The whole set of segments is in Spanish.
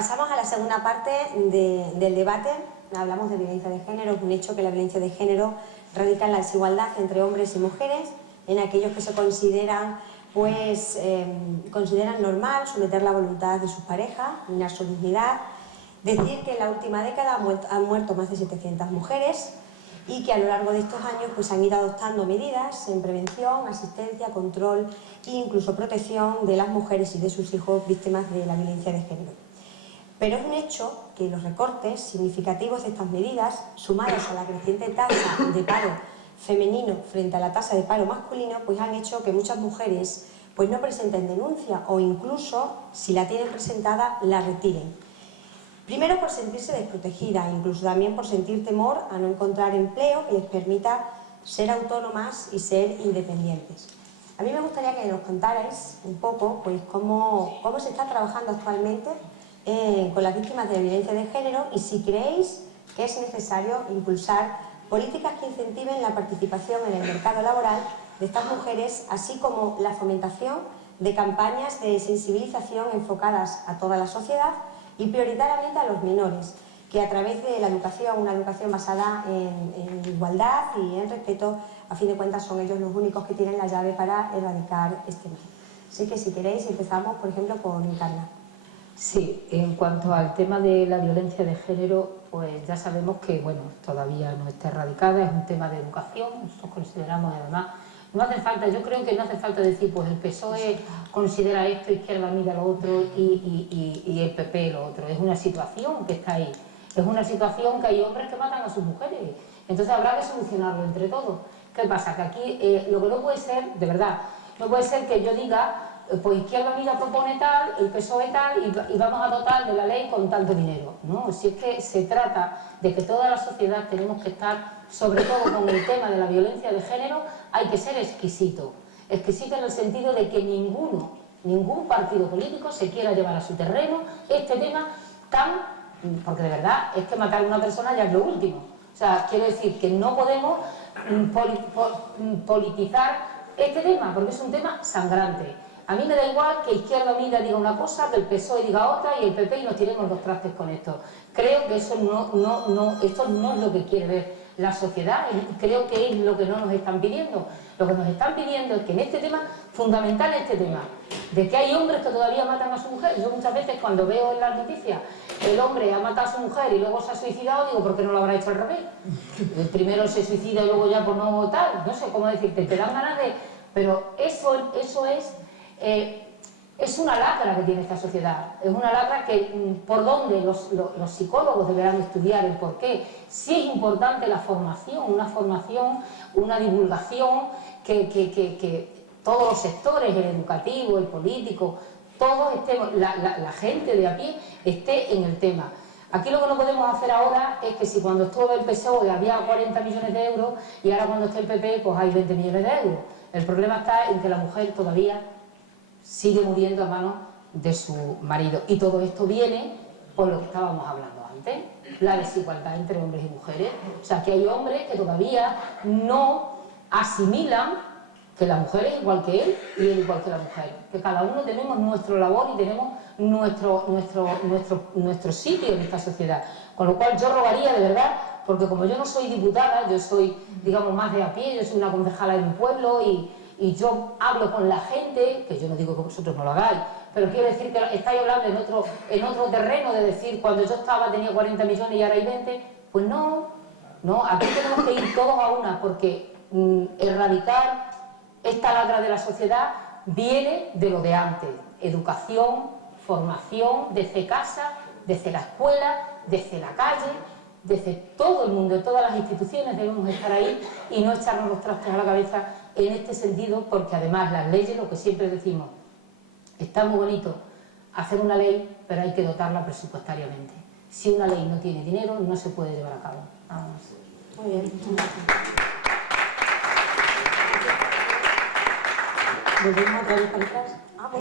Pasamos a la segunda parte del debate. Hablamos de violencia de género. Es un hecho que la violencia de género radica en la desigualdad entre hombres y mujeres, en aquellos que se consideran normal someter la voluntad de sus parejas, minar su dignidad. Decir que en la última década han muerto más de 700 mujeres y que a lo largo de estos años pues, han ido adoptando medidas en prevención, asistencia, control e incluso protección de las mujeres y de sus hijos víctimas de la violencia de género. Pero es un hecho que los recortes significativos de estas medidas, sumados a la creciente tasa de paro femenino frente a la tasa de paro masculino, pues han hecho que muchas mujeres pues, no presenten denuncia o incluso, si la tienen presentada, la retiren. Primero por sentirse desprotegida, incluso también por sentir temor a no encontrar empleo que les permita ser autónomas y ser independientes. A mí me gustaría que nos contarais un poco pues, cómo se está trabajando actualmente con las víctimas de violencia de género y si creéis que es necesario impulsar políticas que incentiven la participación en el mercado laboral de estas mujeres, así como la fomentación de campañas de sensibilización enfocadas a toda la sociedad y prioritariamente a los menores, que a través de la educación, una educación basada en igualdad y en respeto, a fin de cuentas son ellos los únicos que tienen la llave para erradicar este mal. Así que si queréis empezamos, por ejemplo, con Encarna. Sí, en cuanto al tema de la violencia de género, pues ya sabemos que, bueno, todavía no está erradicada, es un tema de educación, nosotros consideramos además, no hace falta, yo creo que no hace falta decir, pues el PSOE considera esto, Izquierda mira lo otro y el PP lo otro, es una situación que está ahí, es una situación que hay hombres que matan a sus mujeres, entonces habrá que solucionarlo entre todos. ¿Qué pasa? Que aquí lo que no puede ser, de verdad, no puede ser que yo diga pues Izquierda Unida propone tal, el PSOE tal y vamos a dotar de la ley con tanto dinero, ¿no? Si es que se trata de que toda la sociedad tenemos que estar, sobre todo con el tema de la violencia de género, hay que ser exquisito en el sentido de que ningún partido político se quiera llevar a su terreno este tema porque de verdad es que matar a una persona ya es lo último, o sea, quiero decir que no podemos politizar este tema, porque es un tema sangrante. A mí me da igual que Izquierda Unida diga una cosa, que el PSOE diga otra y el PP y nos tiremos los trastes con esto. Creo que eso esto no es lo que quiere ver la sociedad y creo que es lo que no nos están pidiendo. Lo que nos están pidiendo es que en este tema, fundamental este tema, de que hay hombres que todavía matan a su mujer. Yo muchas veces cuando veo en las noticias el hombre ha matado a su mujer y luego se ha suicidado, digo, ¿por qué no lo habrá hecho al revés? El primero se suicida y luego ya pues no tal, no sé cómo decirte, te dan ganas de... Pero eso es una lacra que tiene esta sociedad, es una lacra que por donde los psicólogos deberán estudiar el porqué. Sí es importante la formación, una divulgación que todos los sectores, el educativo, el político, todos estemos, la gente de a pie esté en el tema. Aquí lo que no podemos hacer ahora es que si cuando estuvo el PSOE había 40 millones de euros y ahora cuando esté el PP pues hay 20 millones de euros. El problema está en que la mujer todavía sigue muriendo a manos de su marido. Y todo esto viene por lo que estábamos hablando antes, la desigualdad entre hombres y mujeres. O sea, que hay hombres que todavía no asimilan que la mujer es igual que él y él igual que la mujer. Que cada uno tenemos nuestra labor y tenemos nuestro sitio en esta sociedad. Con lo cual yo rogaría de verdad, porque como yo no soy diputada, yo soy, digamos, más de a pie, yo soy una concejala de mi pueblo y yo hablo con la gente, que yo no digo que vosotros no lo hagáis, pero quiero decir que estáis hablando en otro terreno de decir, cuando yo estaba tenía 40 millones y ahora hay 20, pues no, aquí tenemos que ir todos a una, porque erradicar esta lacra de la sociedad viene de lo de antes, educación, formación, desde casa, desde la escuela, desde la calle, desde todo el mundo, todas las instituciones debemos estar ahí y no echarnos los trastos a la cabeza en este sentido, porque además las leyes, lo que siempre decimos, está muy bonito hacer una ley, pero hay que dotarla presupuestariamente. Si una ley no tiene dinero, no se puede llevar a cabo. Nada más. Muy bien. ¿Volvemos otra vez para atrás?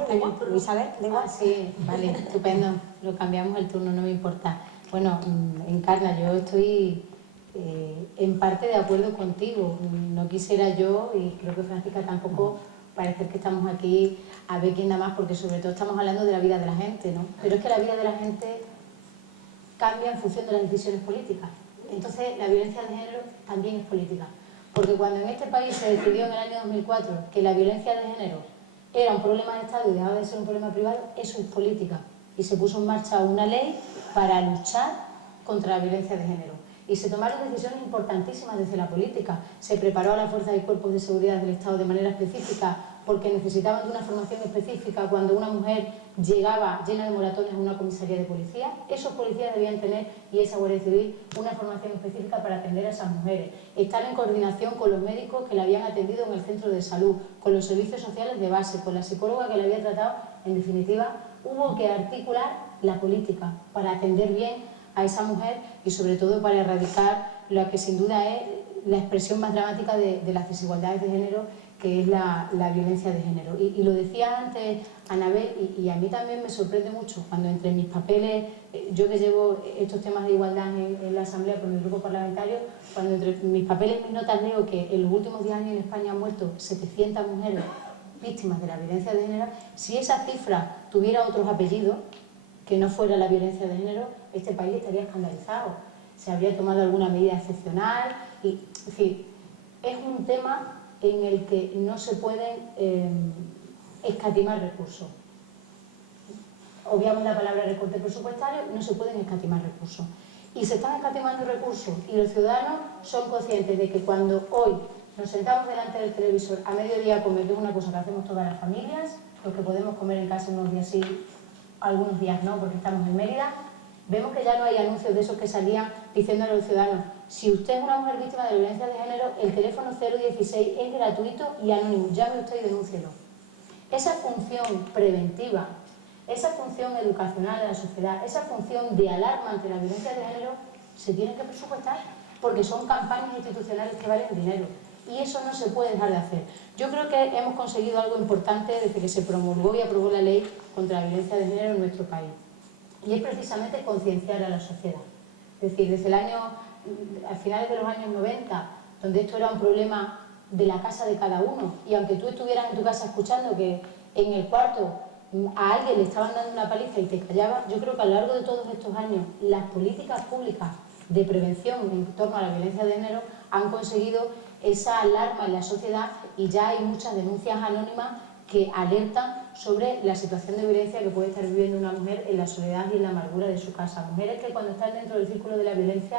Bueno, Isabel, sí, vale, estupendo. Lo cambiamos el turno, no me importa. Bueno, Encarna, yo estoy en parte de acuerdo contigo. No quisiera yo, y creo que Francisca tampoco, parecer que estamos aquí a ver quién da más, porque sobre todo estamos hablando de la vida de la gente, ¿no? Pero es que la vida de la gente cambia en función de las decisiones políticas. Entonces, la violencia de género también es política. Porque cuando en este país se decidió en el año 2004 que la violencia de género era un problema de Estado y dejaba de ser un problema privado, eso es política. Y se puso en marcha una ley para luchar contra la violencia de género. Y se tomaron decisiones importantísimas desde la política. Se preparó a las fuerzas y cuerpos de seguridad del Estado de manera específica porque necesitaban de una formación específica cuando una mujer llegaba llena de moratones a una comisaría de policía. Esos policías debían tener, y esa Guardia Civil, una formación específica para atender a esas mujeres. Estar en coordinación con los médicos que la habían atendido en el centro de salud, con los servicios sociales de base, con la psicóloga que la había tratado. En definitiva, hubo que articular la política para atender bien a esa mujer y sobre todo para erradicar lo que sin duda es la expresión más dramática de las desigualdades de género, que es la violencia de género. Y lo decía antes Anabel, y a mí también me sorprende mucho cuando entre mis papeles, yo que llevo estos temas de igualdad en la Asamblea por mi grupo parlamentario, cuando entre mis papeles y mis notas leo que en los últimos 10 años en España han muerto 700 mujeres víctimas de la violencia de género. Si esa cifra tuviera otros apellidos, que no fuera la violencia de género, este país estaría escandalizado. Se habría tomado alguna medida excepcional. Es decir, es un tema en el que no se pueden escatimar recursos. Obviamos la palabra recorte presupuestario, no se pueden escatimar recursos. Y se están escatimando recursos y los ciudadanos son conscientes de que cuando hoy nos sentamos delante del televisor a mediodía a comer, que es una cosa que hacemos todas las familias, los que podemos comer en casa unos días sí, algunos días no, porque estamos en Mérida, vemos que ya no hay anuncios de esos que salían diciendo a los ciudadanos: si usted es una mujer víctima de violencia de género, el teléfono 016 es gratuito y anónimo, llame usted y denúncielo. Esa función preventiva, esa función educacional de la sociedad, esa función de alarma ante la violencia de género, se tiene que presupuestar, porque son campañas institucionales que valen dinero. Y eso no se puede dejar de hacer. Yo creo que hemos conseguido algo importante desde que se promulgó y aprobó la ley contra la violencia de género en nuestro país. Y es precisamente concienciar a la sociedad. Es decir, desde el año, a finales de los años 90, donde esto era un problema de la casa de cada uno, y aunque tú estuvieras en tu casa escuchando que en el cuarto a alguien le estaban dando una paliza y te callabas, yo creo que a lo largo de todos estos años las políticas públicas de prevención en torno a la violencia de género han conseguido esa alarma en la sociedad, y ya hay muchas denuncias anónimas que alertan sobre la situación de violencia que puede estar viviendo una mujer en la soledad y en la amargura de su casa. Mujeres que cuando están dentro del círculo de la violencia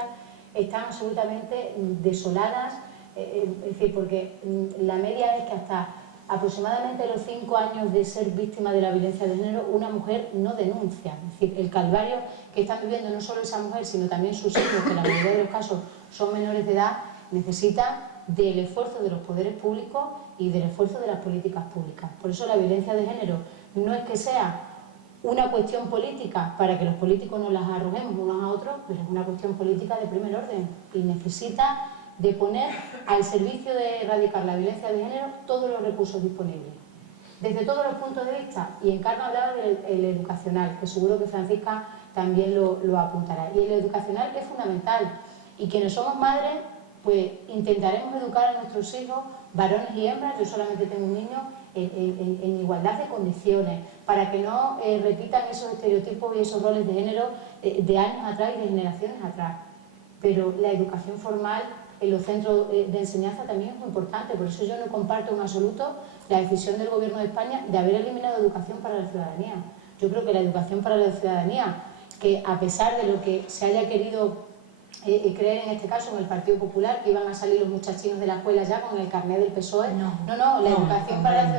están absolutamente desoladas, es decir, porque la media es que hasta aproximadamente los 5 años de ser víctima de la violencia de género, una mujer no denuncia. Es decir, el calvario que están viviendo no solo esa mujer, sino también sus hijos, que en la mayoría de los casos son menores de edad, necesita del esfuerzo de los poderes públicos y del esfuerzo de las políticas públicas. Por eso la violencia de género no es que sea una cuestión política para que los políticos nos las arroguemos unos a otros, pero es una cuestión política de primer orden y necesita de poner al servicio de erradicar la violencia de género todos los recursos disponibles. Desde todos los puntos de vista, y Encarna hablaba del educacional, que seguro que Francisca también lo apuntará. Y el educacional es fundamental, y quienes somos madres, pues intentaremos educar a nuestros hijos, varones y hembras, yo solamente tengo un niño, en igualdad de condiciones, para que no repitan esos estereotipos y esos roles de género de años atrás y de generaciones atrás. Pero la educación formal en los centros de enseñanza también es muy importante, por eso yo no comparto en absoluto la decisión del Gobierno de España de haber eliminado educación para la ciudadanía. Yo creo que la educación para la ciudadanía, que a pesar de lo que se haya querido creer en este caso en el Partido Popular, que iban a salir los muchachinos de la escuela ya con el carnet del PSOE, la educación para la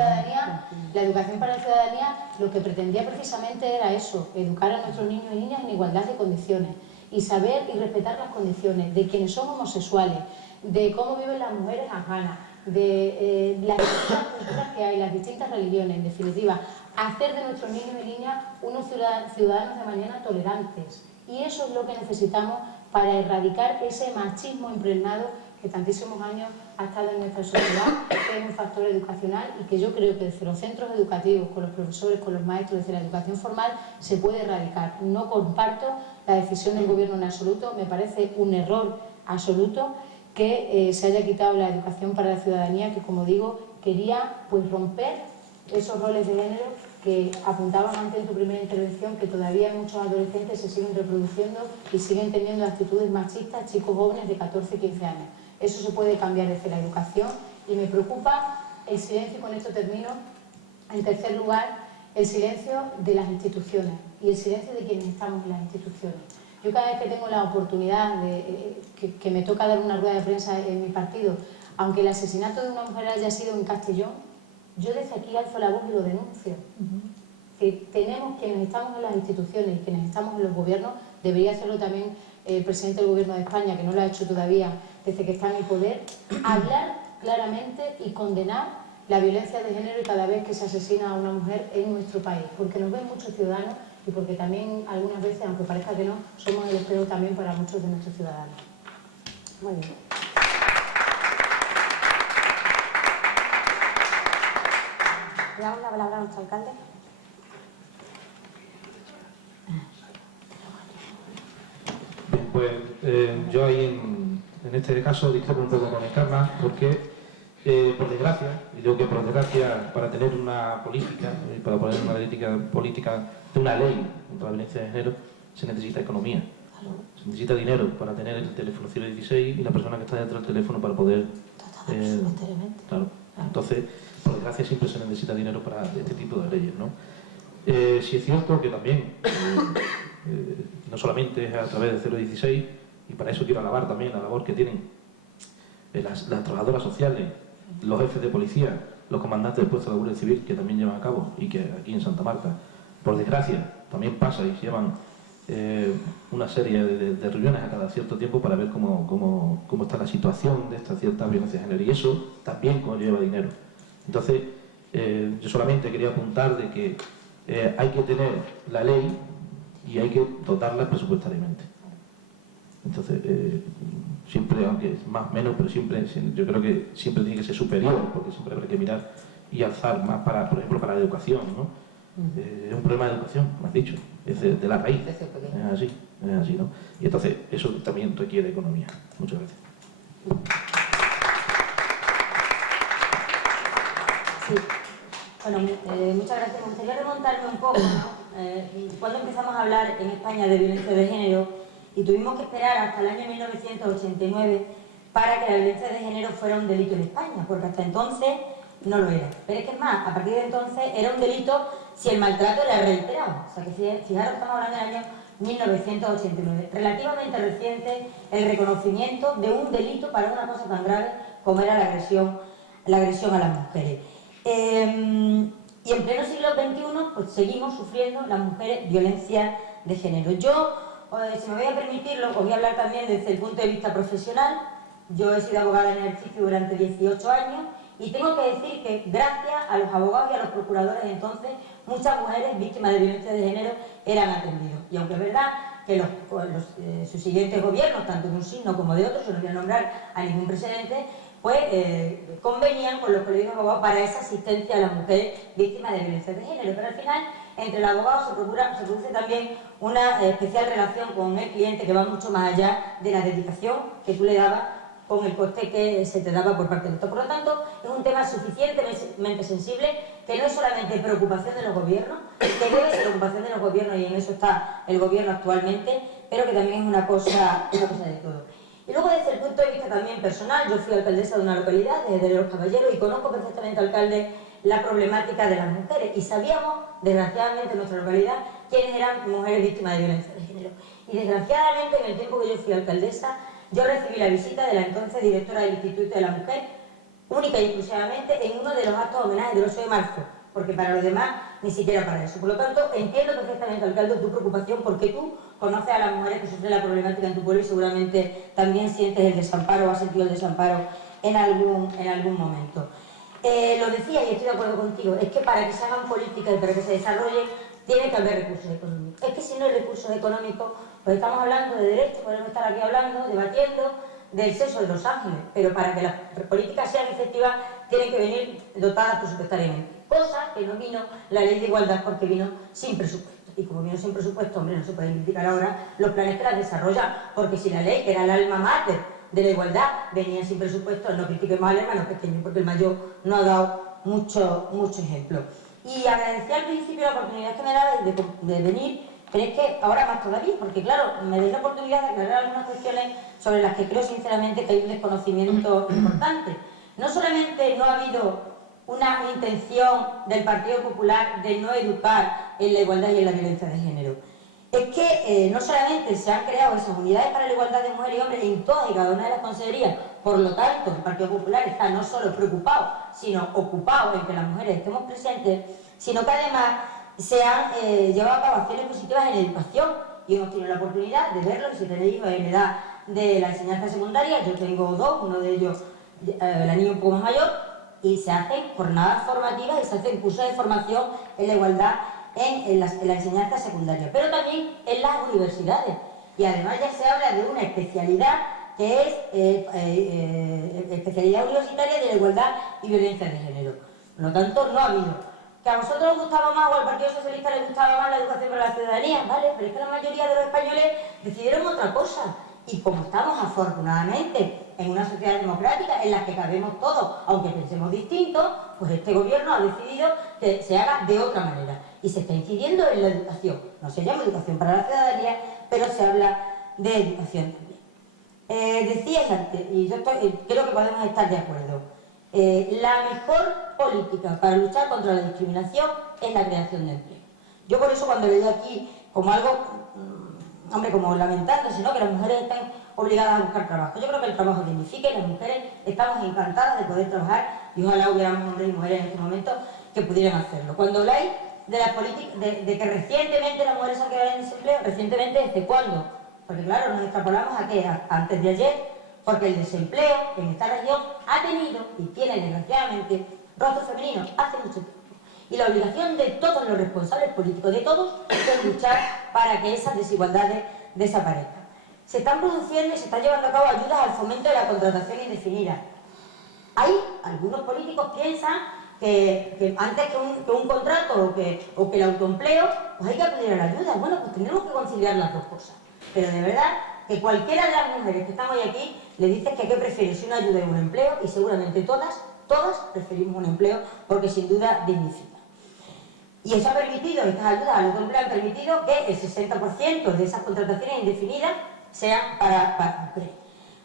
ciudadanía lo que pretendía precisamente era eso, educar a nuestros niños y niñas en igualdad de condiciones, y saber y respetar las condiciones de quienes son homosexuales, de cómo viven las mujeres afganas, de las distintas culturas que hay, las distintas religiones, en definitiva, hacer de nuestros niños y niñas unos ciudadanos de mañana tolerantes. Y eso es lo que necesitamos para erradicar ese machismo impregnado que tantísimos años ha estado en nuestra sociedad, que es un factor educacional y que yo creo que desde los centros educativos, con los profesores, con los maestros, desde la educación formal, se puede erradicar. No comparto la decisión del Gobierno en absoluto, me parece un error absoluto que se haya quitado la educación para la ciudadanía, que como digo, quería pues romper esos roles de género que apuntabas antes en tu primera intervención, que todavía muchos adolescentes se siguen reproduciendo y siguen teniendo actitudes machistas, chicos jóvenes de 14 y 15 años. Eso se puede cambiar desde la educación y me preocupa el silencio, y con esto termino, en tercer lugar, el silencio de las instituciones y el silencio de quienes estamos en las instituciones. Yo cada vez que tengo la oportunidad que me toca dar una rueda de prensa en mi partido, aunque el asesinato de una mujer haya sido en Castellón, yo desde aquí alzo la voz y lo denuncio. Que tenemos, quienes estamos en las instituciones y quienes estamos en los gobiernos, debería hacerlo también el presidente del Gobierno de España, que no lo ha hecho todavía desde que está en el poder, hablar claramente y condenar la violencia de género y cada vez que se asesina a una mujer en nuestro país, porque nos ven muchos ciudadanos y porque también algunas veces, aunque parezca que no, somos el espejo también para muchos de nuestros ciudadanos. Muy bien. Le damos la palabra a nuestro alcalde. Bien, pues yo ahí en este caso discrepo un poco con Encarna, porque por desgracia, y digo que por desgracia, para tener una política, para poner una política de una ley contra la violencia de género, se necesita economía. Se necesita dinero para tener el teléfono 016 y la persona que está detrás del teléfono para poder... claro. Entonces, por desgracia, siempre se necesita dinero para este tipo de leyes, ¿no? Sí es cierto que también, no solamente es a través de 016, y para eso quiero alabar también la labor que tienen las trabajadoras sociales, los jefes de policía, los comandantes del puesto de la Guardia Civil, que también llevan a cabo, y que aquí en Santa Marta, por desgracia, también pasa y se llevan una serie de reuniones a cada cierto tiempo para ver cómo está la situación de esta cierta violencia de género, y eso también conlleva dinero. Entonces, yo solamente quería apuntar de que hay que tener la ley y hay que dotarla presupuestariamente. Entonces, siempre, aunque es más o menos, pero siempre, yo creo que siempre tiene que ser superior, porque siempre habrá que mirar y alzar más, por ejemplo, para la educación, ¿no? Es un problema de educación, me has dicho, es de la raíz, es así, ¿no? Y entonces, eso también requiere economía. Muchas gracias. Sí. Bueno, muchas gracias. Me gustaría remontarme un poco, ¿no? Cuando empezamos a hablar en España de violencia de género y tuvimos que esperar hasta el año 1989 para que la violencia de género fuera un delito en España, porque hasta entonces no lo era. Pero es que es más, a partir de entonces era un delito si el maltrato era reiterado. O sea que fijaros, estamos hablando del año 1989. Relativamente reciente el reconocimiento de un delito para una cosa tan grave como era la agresión a las mujeres. Y en pleno siglo XXI pues seguimos sufriendo las mujeres violencia de género. Yo, si me voy a permitirlo, os voy a hablar también desde el punto de vista profesional. Yo he sido abogada en ejercicio durante 18 años y tengo que decir que gracias a los abogados y a los procuradores entonces, muchas mujeres víctimas de violencia de género eran atendidas. Y aunque es verdad que sus siguientes gobiernos, tanto de un signo como de otro, yo no voy a nombrar a ningún precedente, pues convenían con los colegios de abogados para esa asistencia a las mujeres víctimas de violencia de género. Pero al final, entre el abogado se produce también una especial relación con el cliente que va mucho más allá de la dedicación que tú le dabas con el coste que se te daba por parte de otro. Por lo tanto, es un tema suficientemente sensible que no es solamente preocupación de los gobiernos, que debe ser preocupación de los gobiernos y en eso está el gobierno actualmente, pero que también es una cosa de todo. Y luego desde el punto de vista también personal, yo fui alcaldesa de una localidad, de Los Caballeros, y conozco perfectamente, alcalde, la problemática de las mujeres. Y sabíamos, desgraciadamente, en nuestra localidad, quiénes eran mujeres víctimas de violencia de género. Y desgraciadamente, en el tiempo que yo fui alcaldesa, yo recibí la visita de la entonces directora del Instituto de la Mujer, única y exclusivamente en uno de los actos de homenaje del 8 de marzo, porque para los demás ni siquiera para eso. Por lo tanto, entiendo perfectamente, alcalde, tu preocupación, porque tú conoces a las mujeres que sufren la problemática en tu pueblo y seguramente también sientes el desamparo o has sentido el desamparo en algún momento. Lo decía y estoy de acuerdo contigo, es que para que se hagan políticas y para que se desarrollen tiene que haber recursos económicos. Es que si no hay recursos económicos, pues estamos hablando de derechos, podemos estar aquí hablando, debatiendo del sexo de los ángeles, pero para que las políticas sean efectivas tienen que venir dotadas presupuestariamente, cosa que no vino la ley de igualdad porque vino sin presupuesto. Y como vino sin presupuesto, hombre, no se pueden criticar ahora los planes que las desarrollan, porque si la ley, que era el alma mater de la igualdad venían sin presupuesto. No critiquemos al hermano pequeño, porque el mayor no ha dado mucho ejemplo. Y agradecer al principio la oportunidad que me daba de venir, pero es que ahora más todavía, porque claro, me dais la oportunidad de aclarar algunas cuestiones sobre las que creo sinceramente que hay un desconocimiento importante. No solamente no ha habido una intención del Partido Popular de no educar en la igualdad y en la violencia de género, es que no solamente se han creado esas unidades para la igualdad de mujeres y hombres en todas y cada una de las consejerías, por lo tanto el Partido Popular está no solo preocupado, sino ocupado en que las mujeres estemos presentes, sino que además se han llevado a cabo acciones positivas en educación y hemos tenido la oportunidad de verlo. Si tenéis hijos en edad de la enseñanza secundaria, yo tengo dos, uno de ellos, la niña un poco más mayor, y se hacen jornadas formativas y se hacen cursos de formación en la igualdad en la enseñanza secundaria, pero también en las universidades. Y además ya se habla de una especialidad que es especialidad universitaria de la igualdad y violencia de género. Por lo tanto, no ha habido. Que a vosotros os gustaba más o al Partido Socialista les gustaba más la educación para la ciudadanía, ¿vale? Pero es que la mayoría de los españoles decidieron otra cosa. Y como estamos afortunadamente en una sociedad democrática en la que cabemos todos, aunque pensemos distinto, pues este gobierno ha decidido que se haga de otra manera. Y se está incidiendo en la educación. No se llama educación para la ciudadanía, pero se habla de educación también. Decíais antes, y yo creo que podemos estar de acuerdo, la mejor política para luchar contra la discriminación es la creación de empleo. Yo por eso cuando leí aquí como algo, hombre, como lamentándose, ¿no?, que las mujeres están obligadas a buscar trabajo. Yo creo que el trabajo dignifica y las mujeres estamos encantadas de poder trabajar y ojalá hubiéramos hombres y mujeres en este momento que pudieran hacerlo. Cuando habláis de la política, de que recientemente las mujeres se han quedado en desempleo, recientemente, ¿desde cuándo? Porque claro, nos extrapolamos a que antes de ayer, porque el desempleo en esta región ha tenido y tiene desgraciadamente rostros femeninos hace mucho tiempo. Y la obligación de todos los responsables políticos, de todos, es luchar para que esas desigualdades desaparezcan. Se están produciendo y se están llevando a cabo ayudas al fomento de la contratación indefinida. Hay algunos políticos que piensan que antes que un contrato o que el autoempleo, pues hay que acudir a la ayuda. Bueno, pues tendremos que conciliar las dos cosas. Pero de verdad que cualquiera de las mujeres que están hoy aquí le dices que qué prefiere, si una ayuda o un empleo, y seguramente todas preferimos un empleo porque sin duda dignifica. Y eso ha permitido, estas ayudas al autoempleo han permitido que el 60% de esas contrataciones indefinidas sean para mujeres.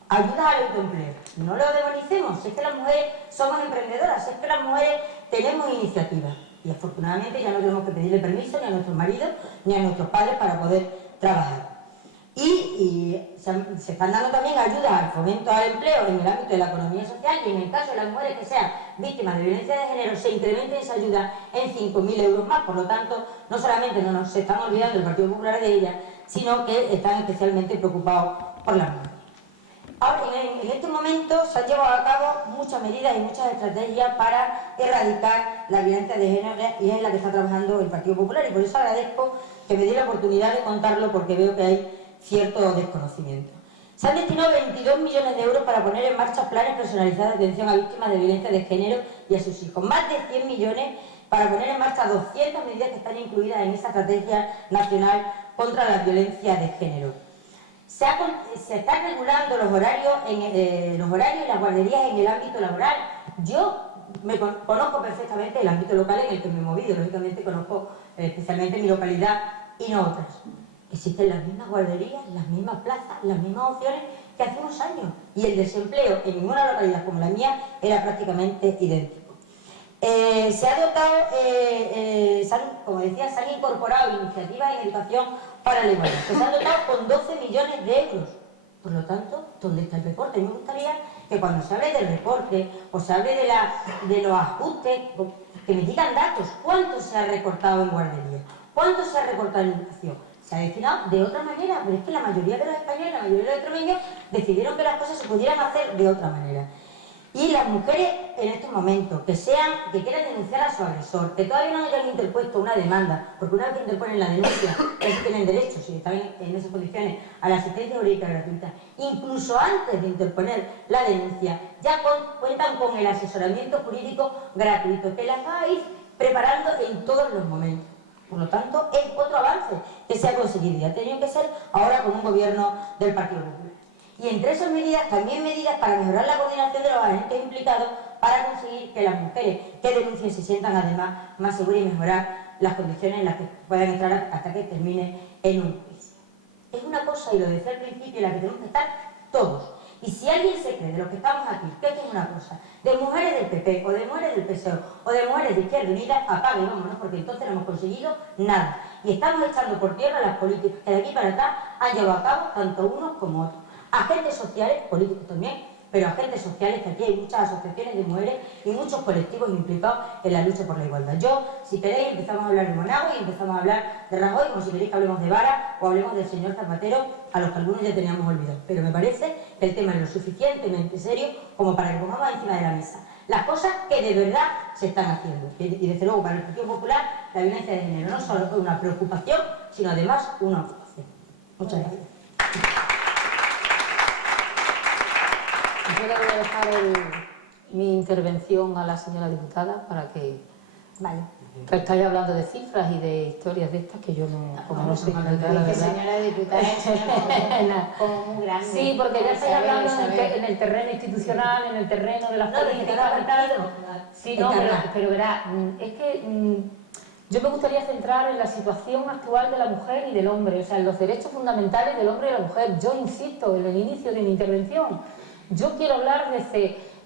Ayudas al autoempleo. No lo demonicemos, si es que las mujeres somos emprendedoras, si es que las mujeres tenemos iniciativa. Y afortunadamente ya no tenemos que pedirle permiso ni a nuestros maridos ni a nuestros padres para poder trabajar. Y se están dando también ayudas al fomento al empleo en el ámbito de la economía social, y en el caso de las mujeres que sean víctimas de violencia de género se incrementa esa ayuda en 5.000 euros más. Por lo tanto, no solamente no nos están olvidando el Partido Popular de ellas, sino que están especialmente preocupados por las mujeres. Ahora, en este momento se han llevado a cabo muchas medidas y muchas estrategias para erradicar la violencia de género, y es en la que está trabajando el Partido Popular, y por eso agradezco que me dé la oportunidad de contarlo, porque veo que hay cierto desconocimiento. Se han destinado 22 millones de euros para poner en marcha planes personalizados de atención a víctimas de violencia de género y a sus hijos. Más de 100 millones para poner en marcha 200 medidas que están incluidas en esa estrategia nacional contra la violencia de género. Se están regulando los horarios y las guarderías en el ámbito laboral. Yo conozco perfectamente el ámbito local en el que me he movido. Lógicamente conozco especialmente mi localidad y no otras. Existen las mismas guarderías, las mismas plazas, las mismas opciones que hace unos años. Y el desempleo en ninguna localidad como la mía era prácticamente idéntico. Se ha dotado, como decía, se han incorporado iniciativas en educación para la igualdad, que se han dotado con 12 millones de euros. Por lo tanto, ¿dónde está el recorte? A mí me gustaría que cuando se hable del recorte o se hable de los ajustes, que me digan datos. ¿Cuánto se ha recortado en guardería? ¿Cuánto se ha recortado en educación? Se ha destinado de otra manera, pero es que la mayoría de los españoles, la mayoría de los extremeños decidieron que las cosas se pudieran hacer de otra manera. Y las mujeres en estos momentos que quieran denunciar a su agresor, que todavía no hayan interpuesto una demanda, porque una vez que interponen la denuncia, ellos tienen derecho, si están en esas condiciones, a la asistencia jurídica gratuita. Incluso antes de interponer la denuncia, ya cuentan con el asesoramiento jurídico gratuito, que las va a ir preparando en todos los momentos. Por lo tanto, es otro avance que se ha conseguido y ha tenido que ser ahora con un gobierno del Partido Popular. Y entre esas medidas, también medidas para mejorar la coordinación de los agentes implicados para conseguir que las mujeres que denuncien se sientan además más seguras y mejorar las condiciones en las que puedan entrar hasta que termine en un juicio. Es una cosa, y lo decía al principio, en la que tenemos que estar todos. Y si alguien se cree de los que estamos aquí, que esto es una cosa de mujeres del PP, o de mujeres del PSOE, o de mujeres de Izquierda Unida, apague y vámonos, porque entonces no hemos conseguido nada. Y estamos echando por tierra las políticas que de aquí para atrás han llevado a cabo tanto unos como otros. Agentes sociales, políticos también, pero agentes sociales, que aquí hay muchas asociaciones de mujeres y muchos colectivos implicados en la lucha por la igualdad. Yo, si queréis, empezamos a hablar de Monagua y empezamos a hablar de Rajoy, como si queréis que hablemos de Vara o hablemos del señor Zapatero, a los que algunos ya teníamos olvidados. Pero me parece que el tema es lo suficientemente serio como para que pongamos encima de la mesa las cosas que de verdad se están haciendo. Y desde luego, para el Partido Popular, la violencia de género no solo es una preocupación, sino además una ocupación. Muchas gracias. Yo le voy a dejar mi intervención a la señora diputada para que... Vale. Que estáis hablando de cifras y de historias de estas que yo no, como no sé explicar, la verdad. Señora diputada, es como muy grande. Sí, porque ya estáis hablando en el terreno institucional, en el terreno de las políticas y tal. Sí, no, pero verá, es que yo me gustaría centrar en la situación actual de la mujer y del hombre, o sea, en los derechos fundamentales del hombre y de la mujer. Yo insisto en el inicio de mi intervención, yo quiero hablar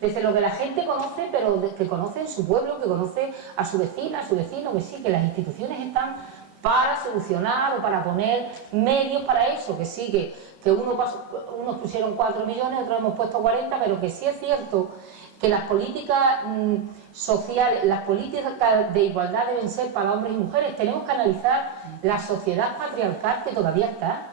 desde lo que la gente conoce, pero que conoce en su pueblo, que conoce a su vecina, a su vecino, que sí, que las instituciones están para solucionar o para poner medios para eso, que sí, que unos pusieron 4 millones, otros hemos puesto 40, pero que sí es cierto que las políticas sociales, las políticas de igualdad deben ser para hombres y mujeres. Tenemos que analizar la sociedad patriarcal que todavía está,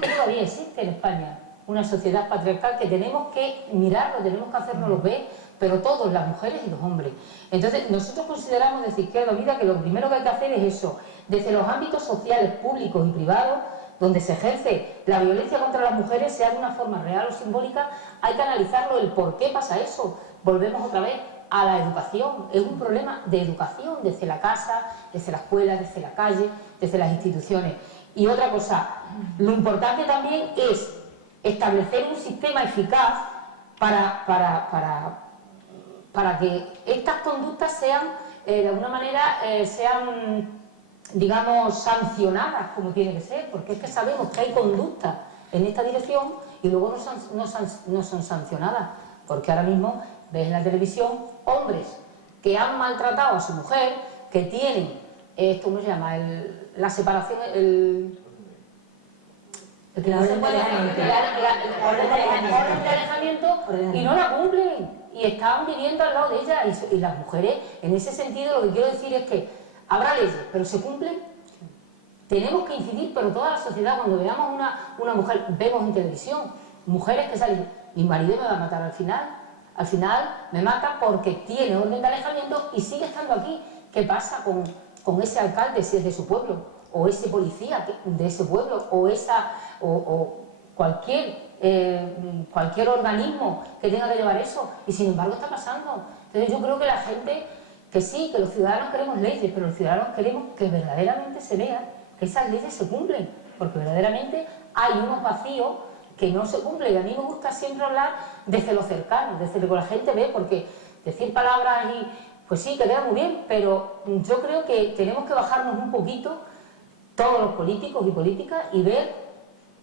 que todavía existe en España. Una sociedad patriarcal que tenemos que mirarlo, tenemos que hacernos ver, pero todos, las mujeres y los hombres. Entonces, nosotros consideramos desde Izquierda Unida que lo primero que hay que hacer es eso, desde los ámbitos sociales, públicos y privados, donde se ejerce la violencia contra las mujeres, sea de una forma real o simbólica, hay que analizarlo, el por qué pasa eso. Volvemos otra vez a la educación, es un problema de educación, desde la casa, desde la escuela, desde la calle, desde las instituciones. Y otra cosa, lo importante también es establecer un sistema eficaz para que estas conductas sean, de alguna manera, sean, digamos, sancionadas como tiene que ser, porque es que sabemos que hay conductas en esta dirección y luego no son sancionadas, porque ahora mismo ves en la televisión hombres que han maltratado a su mujer, que tienen, esto ¿cómo se llama? La separación, que no se puede la orden de alejamiento y no la cumplen y están viviendo al lado de ella y las mujeres, en ese sentido, lo que quiero decir es que habrá leyes, pero se cumplen. Tenemos que incidir, pero toda la sociedad, cuando veamos una mujer, vemos en televisión mujeres que salen, mi marido me va a matar al final me mata porque tiene orden de alejamiento y sigue estando aquí. ¿Qué pasa con ese alcalde si es de su pueblo? O ese policía de ese pueblo, o cualquier organismo que tenga que llevar eso, y sin embargo está pasando. Entonces yo creo que la gente, que sí, que los ciudadanos queremos leyes, pero los ciudadanos queremos que verdaderamente se vean, que esas leyes se cumplen, porque verdaderamente hay unos vacíos que no se cumplen, y a mí me gusta siempre hablar desde lo cercano, desde lo que la gente ve, porque decir palabras y pues sí, que queda muy bien, pero yo creo que tenemos que bajarnos un poquito todos los políticos y políticas y ver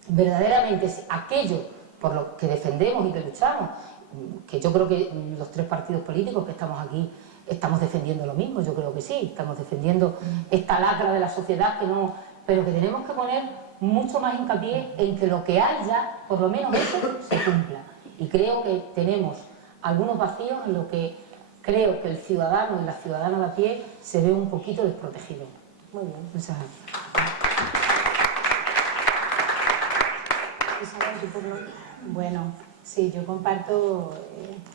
verdaderamente si aquello por lo que defendemos y que luchamos, que yo creo que los 3 partidos políticos que estamos aquí estamos defendiendo lo mismo, yo creo que sí, estamos defendiendo esta lacra de la sociedad que no, pero que tenemos que poner mucho más hincapié en que lo que hay ya, por lo menos eso, se cumpla. Y creo que tenemos algunos vacíos en lo que creo que el ciudadano y la ciudadana de a pie se ve un poquito desprotegido. Muy bien. Muchas gracias. Isabel, tu turno. Bueno, sí, yo comparto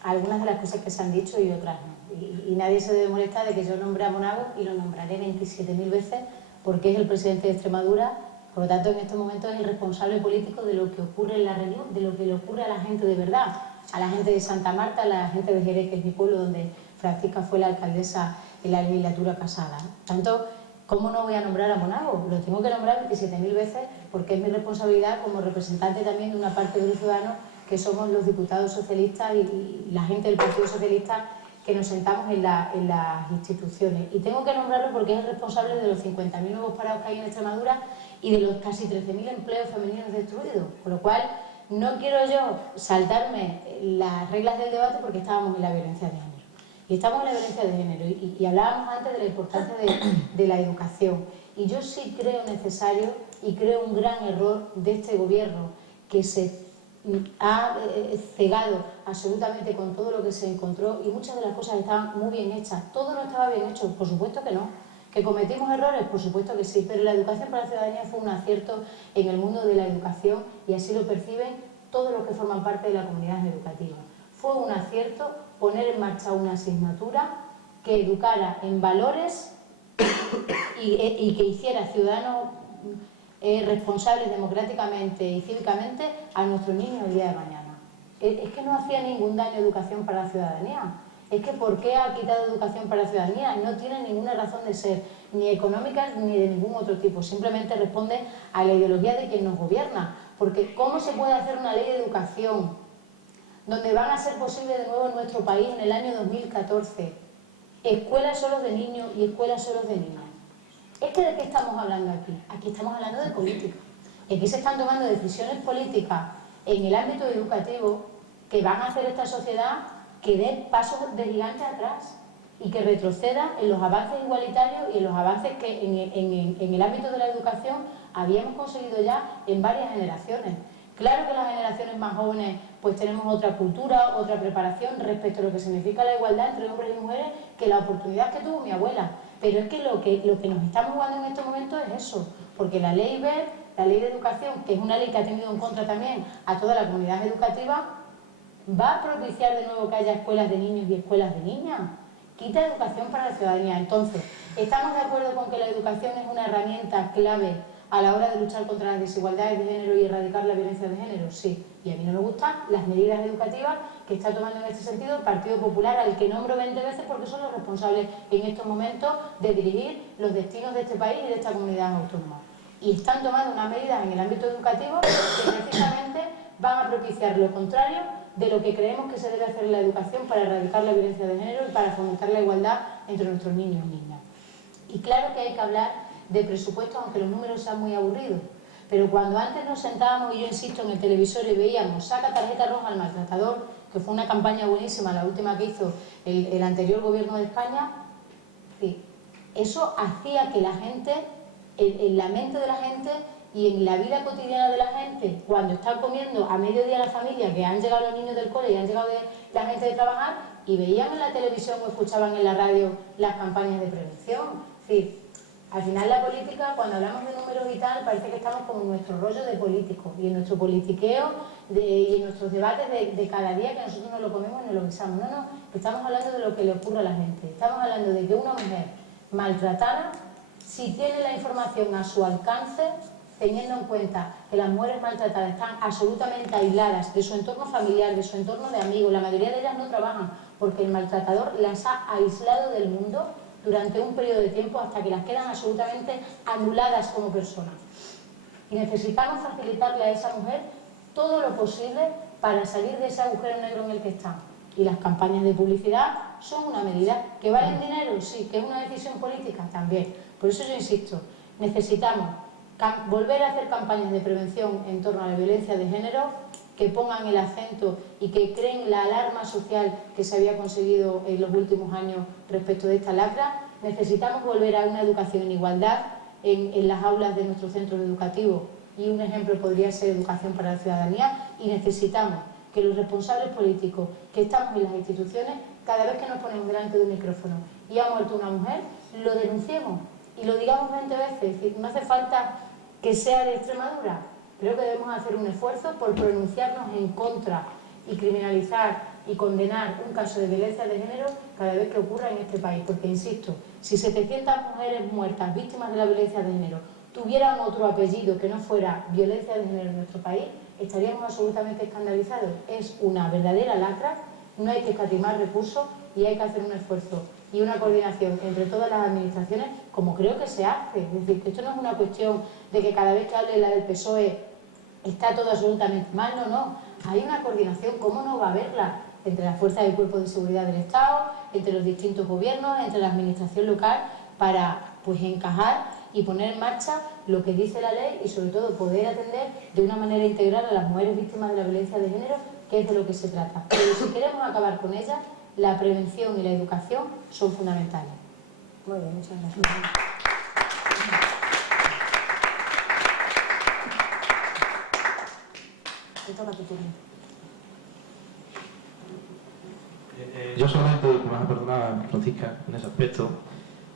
algunas de las cosas que se han dicho y otras no. Y nadie se debe molestar de que yo nombre a Monagua y lo nombraré 27.000 veces porque es el presidente de Extremadura, por lo tanto en estos momentos es el responsable político de lo que ocurre en la región, de lo que le ocurre a la gente de verdad, a la gente de Santa Marta, a la gente de Jerez, que es mi pueblo, donde Francisca fue la alcaldesa en la legislatura pasada. Tanto, ¿cómo no voy a nombrar a Monagua? Lo tengo que nombrar 27.000 veces porque es mi responsabilidad como representante también de una parte de los ciudadanos que somos los diputados socialistas y la gente del Partido Socialista que nos sentamos en las instituciones. Y tengo que nombrarlo porque es el responsable de los 50.000 nuevos parados que hay en Extremadura y de los casi 13.000 empleos femeninos destruidos. Con lo cual, no quiero yo saltarme las reglas del debate porque estábamos en la violencia de género. Y estamos en la violencia de género y hablábamos antes de la importancia de la educación. Y yo sí creo necesario y creo un gran error de este gobierno que se ha cegado absolutamente con todo lo que se encontró y muchas de las cosas estaban muy bien hechas. Todo no estaba bien hecho, por supuesto que no. ¿Que cometimos errores? Por supuesto que sí, pero la educación para la ciudadanía fue un acierto en el mundo de la educación y así lo perciben todos los que forman parte de la comunidad educativa. Fue un acierto poner en marcha una asignatura que educara en valores y que hiciera ciudadanos responsables democráticamente y cívicamente a nuestros niños el día de mañana. Es que no hacía ningún daño educación para la ciudadanía. Es que ¿por qué ha quitado educación para la ciudadanía? No tiene ninguna razón de ser, ni económica ni de ningún otro tipo. Simplemente responde a la ideología de quien nos gobierna. Porque ¿cómo se puede hacer una ley de educación donde van a ser posible de nuevo en nuestro país en el año 2014 escuelas solo de niños y escuelas solo de niñas? Es que ¿de qué estamos hablando aquí? Aquí estamos hablando de política. Y aquí se están tomando decisiones políticas en el ámbito educativo que van a hacer esta sociedad que dé pasos de gigante atrás y que retroceda en los avances igualitarios y en los avances que en el ámbito de la educación habíamos conseguido ya en varias generaciones. Claro que las generaciones más jóvenes pues tenemos otra cultura, otra preparación respecto a lo que significa la igualdad entre hombres y mujeres que la oportunidad que tuvo mi abuela. Pero es que lo que nos estamos jugando en estos momentos es eso, porque la ley BERT, la ley de educación, que es una ley que ha tenido en contra también a toda la comunidad educativa, va a propiciar de nuevo que haya escuelas de niños y escuelas de niñas. Quita educación para la ciudadanía. Entonces, ¿estamos de acuerdo con que la educación es una herramienta clave a la hora de luchar contra las desigualdades de género y erradicar la violencia de género? Sí. Y a mí no me gustan las medidas educativas que está tomando en este sentido el Partido Popular, al que nombro 20 veces porque son los responsables en estos momentos de dirigir los destinos de este país y de esta comunidad autónoma. Y están tomando unas medidas en el ámbito educativo que precisamente van a propiciar lo contrario de lo que creemos que se debe hacer en la educación para erradicar la violencia de género y para fomentar la igualdad entre nuestros niños y niñas. Y claro que hay que hablar de presupuestos, aunque los números sean muy aburridos. Pero cuando antes nos sentábamos, y yo insisto, en el televisor y veíamos saca tarjeta roja al maltratador, que fue una campaña buenísima, la última que hizo el anterior gobierno de España, sí, eso hacía que la gente, en la mente de la gente y en la vida cotidiana de la gente, cuando están comiendo a mediodía la familia, que han llegado los niños del cole y han llegado la gente de trabajar, y veían en la televisión o escuchaban en la radio las campañas de prevención. Sí, al final la política, cuando hablamos de números y tal, parece que estamos como en nuestro rollo de políticos y en nuestro politiqueo y en nuestros debates de cada día que nosotros nos lo comemos y nos lo pensamos. No, estamos hablando de lo que le ocurre a la gente. Estamos hablando de que una mujer maltratada, si tiene la información a su alcance, teniendo en cuenta que las mujeres maltratadas están absolutamente aisladas de su entorno familiar, de su entorno de amigos, la mayoría de ellas no trabajan porque el maltratador las ha aislado del mundo durante un periodo de tiempo hasta que las quedan absolutamente anuladas como personas. Y necesitamos facilitarle a esa mujer todo lo posible para salir de ese agujero negro en el que está. Y las campañas de publicidad son una medida. ¿Que valen dinero? Sí. ¿Que es una decisión política? También. Por eso yo insisto, necesitamos volver a hacer campañas de prevención en torno a la violencia de género que pongan el acento y que creen la alarma social que se había conseguido en los últimos años respecto de esta lacra. Necesitamos volver a una educación en igualdad en las aulas de nuestros centros educativos y un ejemplo podría ser educación para la ciudadanía, y necesitamos que los responsables políticos que estamos en las instituciones, cada vez que nos ponemos delante de un micrófono y ha muerto una mujer, lo denunciemos y lo digamos 20 veces. Es decir, no hace falta que sea de Extremadura. Creo que debemos hacer un esfuerzo por pronunciarnos en contra y criminalizar y condenar un caso de violencia de género cada vez que ocurra en este país. Porque, insisto, si 700 mujeres muertas, víctimas de la violencia de género, tuvieran otro apellido que no fuera violencia de género en nuestro país, estaríamos absolutamente escandalizados. Es una verdadera lacra, no hay que escatimar recursos y hay que hacer un esfuerzo y una coordinación entre todas las administraciones, como creo que se hace. Es decir, que esto no es una cuestión de que cada vez que hable la del PSOE está todo absolutamente mal, no. Hay una coordinación, ¿cómo no va a haberla? Entre las fuerzas del Cuerpo de Seguridad del Estado, entre los distintos gobiernos, entre la administración local, para pues encajar y poner en marcha lo que dice la ley y sobre todo poder atender de una manera integral a las mujeres víctimas de la violencia de género, que es de lo que se trata. Pero si queremos acabar con ella, la prevención y la educación son fundamentales. Muy bien, muchas gracias. Te toca tu turno. Yo solamente, me vas a perdonar, Francisca, en ese aspecto,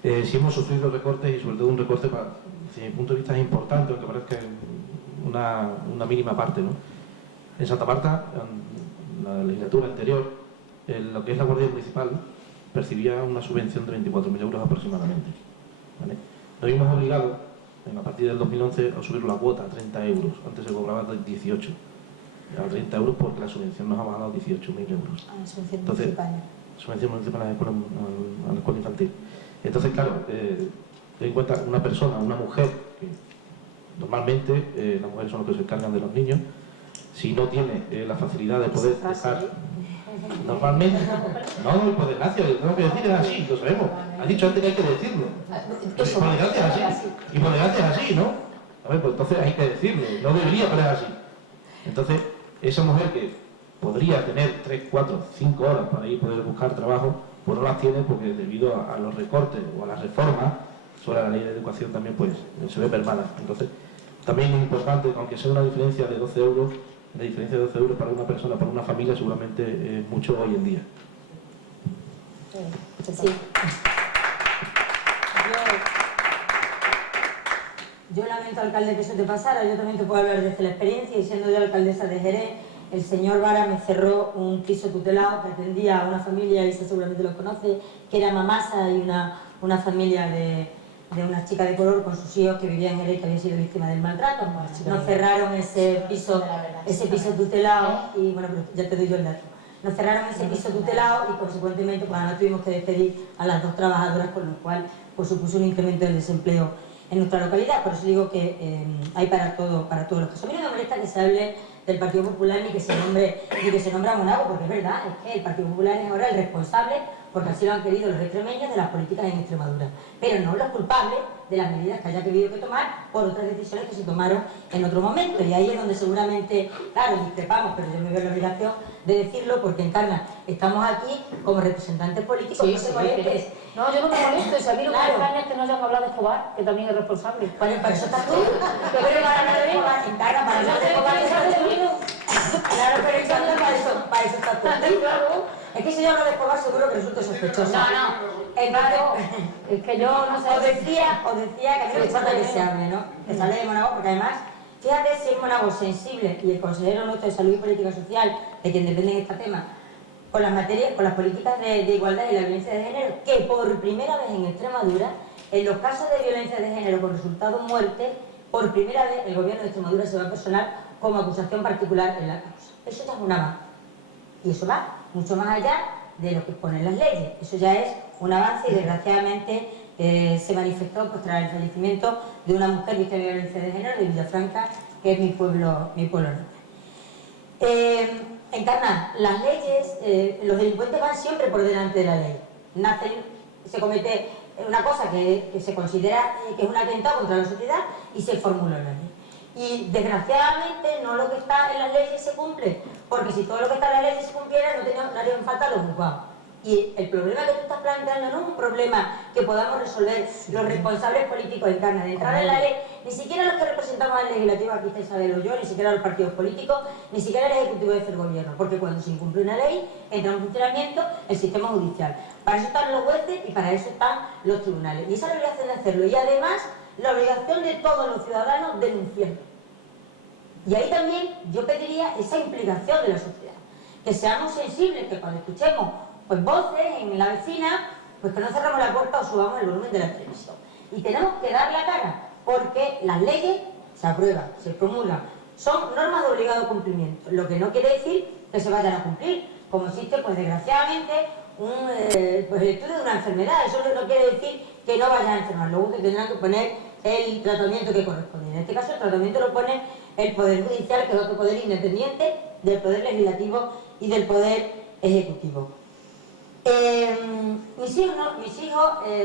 si hemos sufrido recortes y sobre todo un recorte, desde mi punto de vista es importante, aunque parezca una mínima parte, ¿no? En Santa Marta, en la legislatura anterior, lo que es la Guardia Municipal percibía una subvención de 24.000 euros aproximadamente, ¿vale? Nos vimos obligados, a partir del 2011, a subir la cuota a 30 euros. Antes se cobraba 18. A 30 euros porque la subvención nos ha bajado a 18.000 euros. Subvención Entonces, municipal. Subvención municipal a la escuela infantil. Entonces, claro, ten en cuenta una persona, una mujer, que normalmente las mujeres son las que se encargan de los niños, si no tiene la facilidad de poder dejar... Normalmente, no, y por desgracia, lo tengo que decir, es así, lo sabemos. Ha dicho antes que hay que decirlo. Y por desgracia es así. Y por desgracia es así, ¿no? A ver, pues entonces hay que decirlo. No debería, pero es así. Entonces, esa mujer que podría tener 3, 4, 5 horas para ir a poder buscar trabajo, pues no las tiene porque debido a los recortes o a las reformas sobre la ley de educación también pues se ve mermada. Entonces, también es importante, aunque sea una diferencia de 12 euros, la diferencia de 12 euros para una persona, para una familia, seguramente es mucho hoy en día. Sí. Yo lamento, alcalde, que eso te pasara. Yo también te puedo hablar desde la experiencia, y siendo yo alcaldesa de Jerez, el señor Vara me cerró un piso tutelado que atendía a una familia, Isa seguramente lo conoce, que era Mamasa, y una familia de una chica de color con sus hijos que vivía en Jerez, que había sido víctima del maltrato. Nos cerraron ese piso tutelado y, bueno, pero ya te doy yo el dato. Nos cerraron ese piso tutelado y, consecuentemente, pues ahora tuvimos que despedir a las 2 trabajadoras, con lo cual pues supuso un incremento del desempleo en nuestra localidad. Por eso digo que hay para todos los casos. A mí no me molesta que se hable del Partido Popular ni que se nombre a Monago, porque es verdad, es que el Partido Popular es ahora el responsable, porque así lo han querido los extremeños, de las políticas en Extremadura, pero no los culpables de las medidas que haya habido que tomar por otras decisiones que se tomaron en otro momento. Y ahí es donde seguramente, claro, discrepamos, pero yo me veo en la obligación de decirlo, porque, Encarna, estamos aquí como representantes políticos. Sí, no te molestes. No, yo no me molesto, y si a mí lo que me Claro. extraña es que no hayan hablado de Escobar, que también es responsable. Bueno, para eso estás tú. Pero para no de Escobar, Encarna, para no de Escobar, claro, pero para eso estás tú. Es que si yo hablo de Escobar seguro que resulta sospechoso. Claro, es que yo no sé... Os decía que a mí me gusta que se hable, ¿no? Que se hable de Monago, porque además, fíjate si es Monago sensible, y el consejero nuestro de Salud y Política Social, de quien depende este tema, con las políticas de igualdad y la violencia de género, que por primera vez en Extremadura, en los casos de violencia de género con resultado muerte, por primera vez el gobierno de Extremadura se va a personar como acusación particular en la causa. Eso ya es un avance. Y eso va mucho más allá de lo que ponen las leyes. Eso ya es un avance, y desgraciadamente se manifestó pues, tras el fallecimiento de una mujer víctima de violencia de género de Villafranca, que es mi pueblo natal. Encarna, las leyes, los delincuentes van siempre por delante de la ley. Se comete una cosa que se considera que es un atentado contra la sociedad y se formula la ley. Y desgraciadamente no lo que está en las leyes se cumple, porque si todo lo que está en las leyes se cumpliera no harían falta los juzgados. Y el problema que tú estás planteando no es un problema que podamos resolver los responsables políticos, Encarna, de entrar en la ley, ni siquiera los que representamos al legislativo, aquí está Isabel o yo, ni siquiera los partidos políticos, ni siquiera el ejecutivo de el gobierno, porque cuando se incumple una ley entra en funcionamiento el sistema judicial. Para eso están los jueces y para eso están los tribunales, y esa es la obligación de hacerlo, y además la obligación de todos los ciudadanos denunciarlo. Y ahí también yo pediría esa implicación de la sociedad, que seamos sensibles, que cuando escuchemos pues voces en la vecina, pues que no cerramos la puerta o subamos el volumen de la televisión. Y tenemos que dar la cara, porque las leyes se aprueban, se promulgan, son normas de obligado cumplimiento, lo que no quiere decir que se vayan a cumplir, como existe, pues desgraciadamente, pues el estudio de una enfermedad. Eso no quiere decir que no vayas a enfermar, luego te tendrán que poner el tratamiento que corresponde. En este caso el tratamiento lo pone el Poder Judicial, que es otro poder independiente del Poder Legislativo y del Poder Ejecutivo. Mis hijos,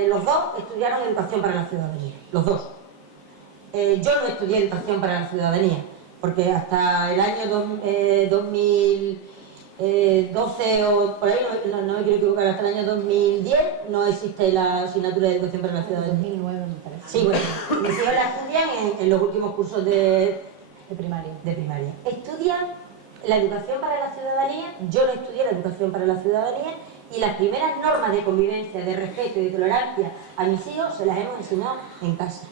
los dos, estudiaron Educación para la Ciudadanía, los dos. Yo no estudié Educación para la Ciudadanía, porque hasta el año 2012 o por ahí, no me quiero equivocar, hasta el año 2010 no existe la asignatura de Educación para la Ciudadanía. 2009 me parece. Sí, bueno, mis hijos la estudian en los últimos cursos de primaria. Estudian la Educación para la Ciudadanía, yo no estudié la Educación para la Ciudadanía, y las primeras normas de convivencia, de respeto y de tolerancia a mis hijos se las hemos enseñado en casa.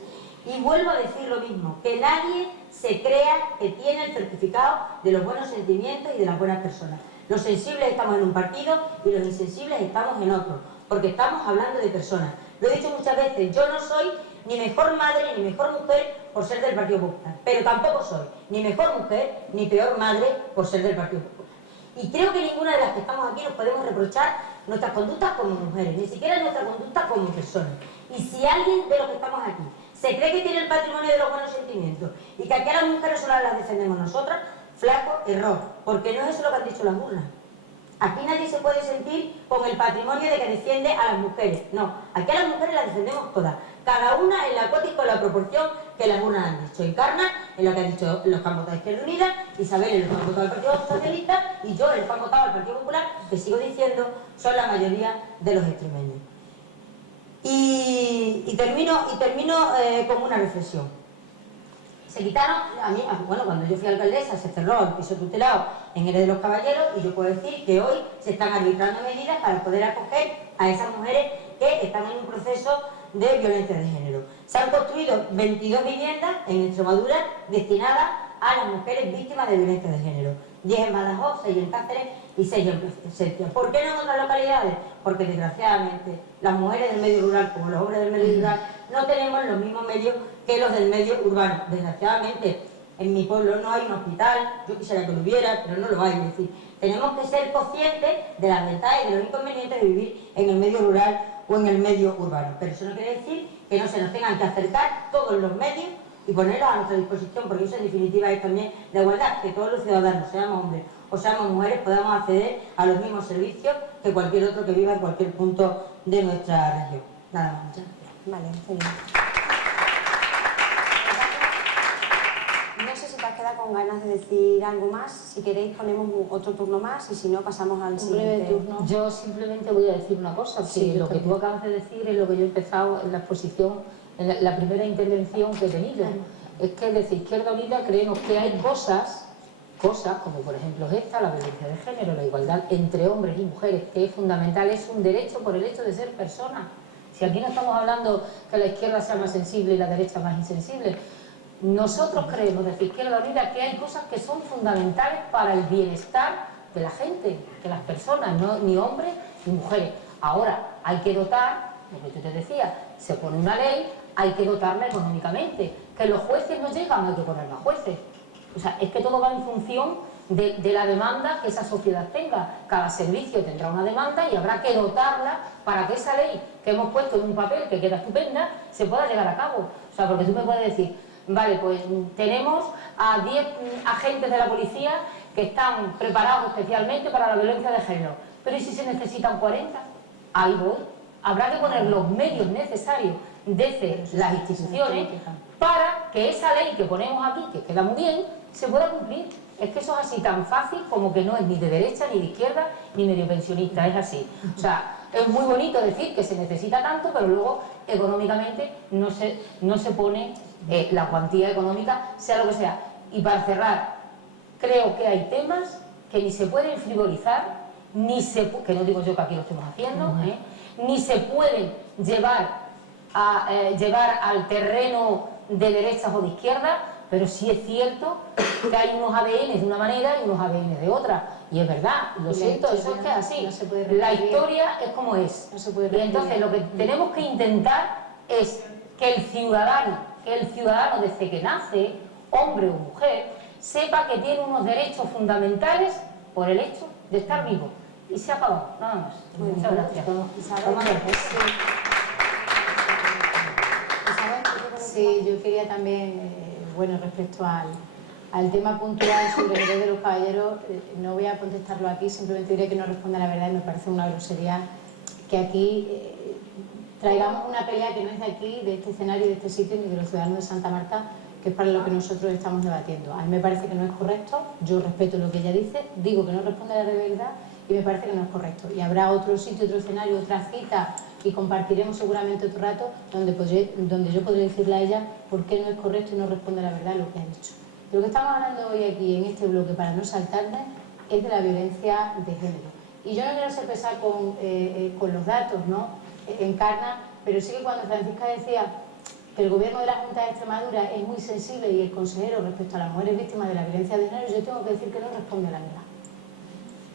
Y vuelvo a decir lo mismo, que nadie se crea que tiene el certificado de los buenos sentimientos y de las buenas personas. Los sensibles estamos en un partido y los insensibles estamos en otro, porque estamos hablando de personas. Lo he dicho muchas veces, yo no soy ni mejor madre ni mejor mujer por ser del Partido Popular, pero tampoco soy ni mejor mujer ni peor madre por ser del Partido Popular. Y creo que ninguna de las que estamos aquí nos podemos reprochar nuestras conductas como mujeres, ni siquiera nuestra conducta como personas. Y si alguien de los que estamos aquí se cree que tiene el patrimonio de los buenos sentimientos y que aquí a las mujeres solo las defendemos nosotras, flaco error, porque no es eso lo que han dicho las urnas. Aquí nadie se puede sentir con el patrimonio de que defiende a las mujeres. No, aquí a las mujeres las defendemos todas, cada una en la cuota y con la proporción que las urnas han dicho. Encarna en lo que han dicho los que han votado a Izquierda Unida, Isabel en los que han votado al Partido Socialista y yo en los que han votado al Partido Popular, que sigo diciendo son la mayoría de los extremeños. Y termino con una reflexión. Se quitaron, bueno, cuando yo fui alcaldesa se cerró el piso tutelado en Jerez de los Caballeros y yo puedo decir que hoy se están arbitrando medidas para poder acoger a esas mujeres que están en un proceso de violencia de género. Se han construido 22 viviendas en Extremadura destinadas a las mujeres víctimas de violencia de género. 10 en Badajoz, 6 en Cáceres y 6 en Plasencia. ¿Por qué no en otras localidades? Porque desgraciadamente las mujeres del medio rural como los hombres del medio rural no tenemos los mismos medios que los del medio urbano. Desgraciadamente en mi pueblo no hay un hospital, yo quisiera que lo hubiera, pero no lo hay. Es decir, tenemos que ser conscientes de las ventajas y de los inconvenientes de vivir en el medio rural o en el medio urbano. Pero eso no quiere decir que no se nos tengan que acercar todos los medios y ponerlos a nuestra disposición, porque eso en definitiva es también la igualdad, que todos los ciudadanos, seamos hombres o seamos mujeres, podamos acceder a los mismos servicios que cualquier otro que viva en cualquier punto de nuestra región. Nada más, muchas gracias. Vale, genial. No sé si te has quedado con ganas de decir algo más. Si queréis ponemos otro turno más y si no pasamos al siguiente turno. Yo simplemente voy a decir una cosa, que Sí, lo que tú acabas de decir es lo que yo he empezado en la exposición, en la primera intervención que he tenido. Es que desde Izquierda Unida creemos que hay cosas como por ejemplo esta, la violencia de género, la igualdad entre hombres y mujeres, que es fundamental, es un derecho por el hecho de ser persona. Si aquí no estamos hablando que la izquierda sea más sensible y la derecha más insensible, nosotros creemos desde Izquierda Unida que hay cosas que son fundamentales para el bienestar de la gente, de las personas, no, ni hombres ni mujeres. Ahora hay que dotar, lo que yo te decía, se pone una ley, hay que dotarla económicamente. Que los jueces no llegan, hay que poner más jueces. O sea, es que todo va en función de la demanda que esa sociedad tenga. Cada servicio tendrá una demanda y habrá que dotarla para que esa ley que hemos puesto en un papel, que queda estupenda, se pueda llevar a cabo. O sea, porque tú me puedes decir, vale, pues tenemos a 10 agentes de la policía que están preparados especialmente para la violencia de género. Pero ¿y si se necesitan 40? Ahí voy. Habrá que poner los medios necesarios desde las instituciones para que esa ley que ponemos aquí, que queda muy bien, se pueda cumplir. Es que eso es así tan fácil como que no es ni de derecha, ni de izquierda, ni medio pensionista, es así. O sea, es muy bonito decir que se necesita tanto, pero luego económicamente no se pone la cuantía económica, sea lo que sea. Y para cerrar, creo que hay temas que ni se pueden frivolizar, que no digo yo que aquí lo estemos haciendo, ni se pueden llevar al terreno de derechas o de izquierdas, pero sí es cierto que hay unos ADN de una manera y unos ADN de otra. Y es verdad, lo siento, eso es que es así. La historia es como es. Y entonces lo que tenemos que intentar es que el ciudadano desde que nace, hombre o mujer, sepa que tiene unos derechos fundamentales por el hecho de estar vivo. Y se acabó, nada más. Muy Muchas bien. gracias. Isabel, Sí, yo quería también, bueno, respecto al tema puntual sobre el rey de los caballeros, no voy a contestarlo aquí, simplemente diré que no responde a la verdad y me parece una grosería que aquí traigamos una pelea que no es de aquí, de este escenario, de este sitio, ni de los ciudadanos de Santa Marta, que es para lo que nosotros estamos debatiendo. A mí me parece que no es correcto, yo respeto lo que ella dice, digo que no responde a la realidad y me parece que no es correcto. Y habrá otro sitio, otro escenario, otra cita y compartiremos seguramente otro rato donde yo podré decirle a ella por qué no es correcto y no responde a la verdad lo que ha dicho. De lo que estamos hablando hoy aquí en este bloque, para no saltarme, es de la violencia de género. Y yo no quiero ser pesada con los datos, ¿no? Encarna, pero sí que cuando Francisca decía que el gobierno de la Junta de Extremadura es muy sensible y el consejero respecto a las mujeres víctimas de la violencia de género, yo tengo que decir que no responde a la verdad.